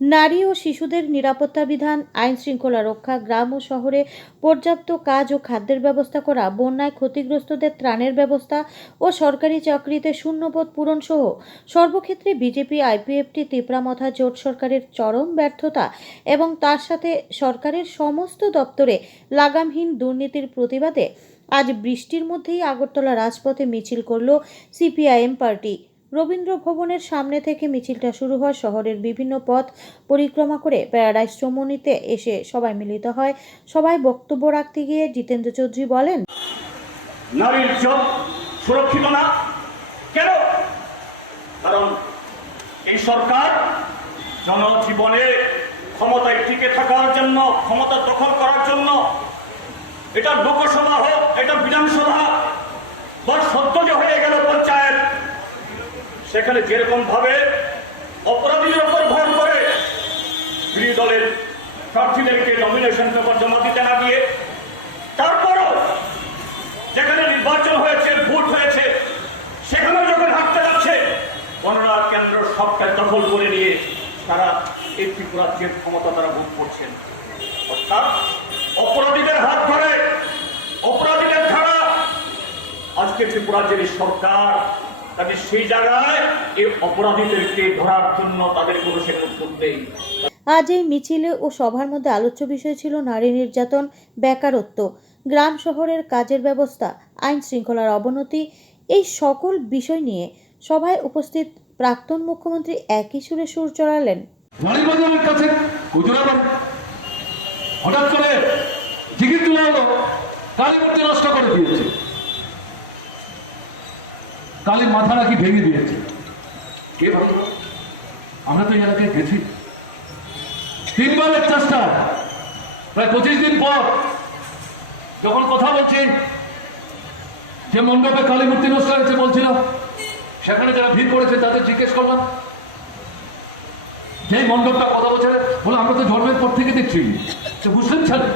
নারী ও শিশুদের নিরাপত্তা বিধান, আইন শৃঙ্খলা রক্ষা, গ্রাম ও শহরে পর্যাপ্ত কাজ ও খাদ্যের ব্যবস্থা করা, বন্যায় ক্ষতিগ্রস্তদের ত্রাণের ব্যবস্থা ও সরকারি চাকরিতে শূন্যপদ পূরণ সহ সর্বক্ষেত্রে বিজেপি আইপিএফটি তিপ্রামথা জোট সরকারের চরম ব্যর্থতা এবং তার সাথে সরকারের সমস্ত দপ্তরে লাগামহীন দুর্নীতির প্রতিবাদে আজ বৃষ্টির মধ্যেই আগরতলা রাজপথে মিছিল করল সিপিআইএম পার্টি। রবীন্দ্র ভবনের সামনে থেকে মিছিলটা শুরু হয় শহরের বিভিন্ন পথ পরিক্রমা করে। প্যারাডাইস চৌমুনিতে এসে সবাই মিলিত হয়। সবাই বক্তব্য রাখতে গিয়ে জিতেন্দ্র চৌধুরী বলেন, নারীর জব সুরক্ষিত না। কেন? কারণ এই সরকার জনজীবনে ক্ষমতায় টিকে থাকার জন্য, ক্ষমতা দখল করার জন্য, এটা লোকসভা হোক, এটা বিধানসভা বা সদ্য যে হয়ে গেল পঞ্চায়েত সেখানে যেরকম ভাবে অপরাধীদের উপর ভর করে বিরোধী দলের প্রার্থীদেরকে নমিনেশন পেপার জমা দিতে না দিয়ে তারপরও যেখানে নির্বাচন হয়েছে, ভোট হয়েছে, সেখানেও যখন হাঁটতে যাচ্ছে, গণনা কেন্দ্র সবটা দখল করে নিয়ে তারা এই ত্রিপুরাজ্যের ক্ষমতা তারা ভোগ করছেন। অর্থাৎ অপরাধীদের হাত ধরে, অপরাধীদের ধারা, আজকে ত্রিপুরাজ্যের সরকার কাজে সেই জায়গায় এই অপরাধীদেরকে ধরার জন্য তাদের কোনো সেখানে উত্তর আজ এই মিছিলে ও সভার মধ্যে আলোচ্য বিষয় ছিল নারী নির্যাতন বেকারত্ব গ্রাম শহরের কাজের ব্যবস্থা আইন শৃঙ্খলার অবনতি। এই সকল বিষয় নিয়ে সভায় উপস্থিত প্রাক্তন মুখ্যমন্ত্রী একই সুরে সুর চড়ালেন। কাছে হঠাৎ করে টিকিট তোলা হলো নষ্ট করে দিয়েছে। কালীর মাথা নাকি ভেঙে দিয়েছে? কে ভাবল? আমরা তো এই এলাকায় গেছি। তিনবারের চেষ্টা। প্রায় পঁচিশ দিন পর যখন কথা বলছি, যে মণ্ডপে কালী মূর্তি নষ্ট হয়েছে বলছিল, সেখানে যারা ভিড় করেছে তাদের জিজ্ঞেস করলাম, যে মণ্ডপটা কথা বলছে বলে, আমরা তো জন্মের পর থেকে দেখছি। তো মুসলিম ছেলে।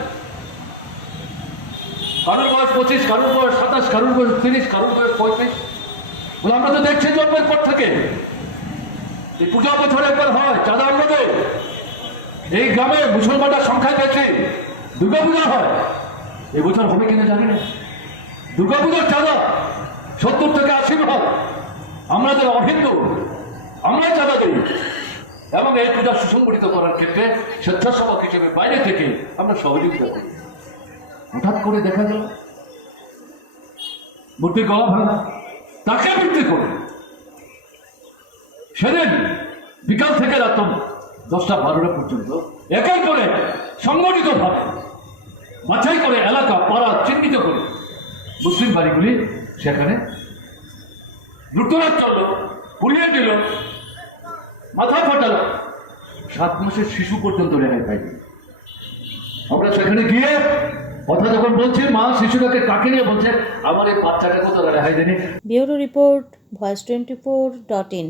কারোর বয়স পঁচিশ, কারোর বয়স সাতাশ, কারোর বয়স তিরিশ, কারোর বয়স পঁয়ত্রিশ। আমরা তো দেখছি জন্মের পর থেকে। এই পূজা বছর একবার হয়, চাঁদা আমরা দেয় এই গ্রামে মুসলমানরা সংখ্যায় বেশি। দুর্গা পূজা হয় এবছর হবে কিনা জানি না। দুর্গা পূজার চাঁদা সত্তর থেকে আশি ভাগ আমরা যারা অহিন্দু, আমরা চাঁদা দিই। এবং এই পূজা সুসংগঠিত করার ক্ষেত্রে স্বেচ্ছাসেবক হিসেবে বাইরে থেকে আমরা সহযোগিতা করি। হঠাৎ করে দেখা গেল, মূর্তির গলা ভাঙা। তাকে বৃত্তি করে। সেদিন বিকাল থেকে রাত দশটা বারোটা পর্যন্ত একাই করে সংগঠিতভাবে বাছাই করে এলাকা, পাড়া চিহ্নিত করে মুসলিম বাড়িগুলি সেখানে লুটতরাজ চলল, পুড়িয়ে দিল, মাথা ফাটালো। সাত মাসের শিশু পর্যন্ত রেহাই পাইনি। আমরা সেখানে গিয়ে কথা যখন বলছে, মা শিশুটাকে কাকে নিয়ে বলছে আমার এই বাচ্চাটাকে তো রেহাই দেনি bureau report, voice twenty four dot in.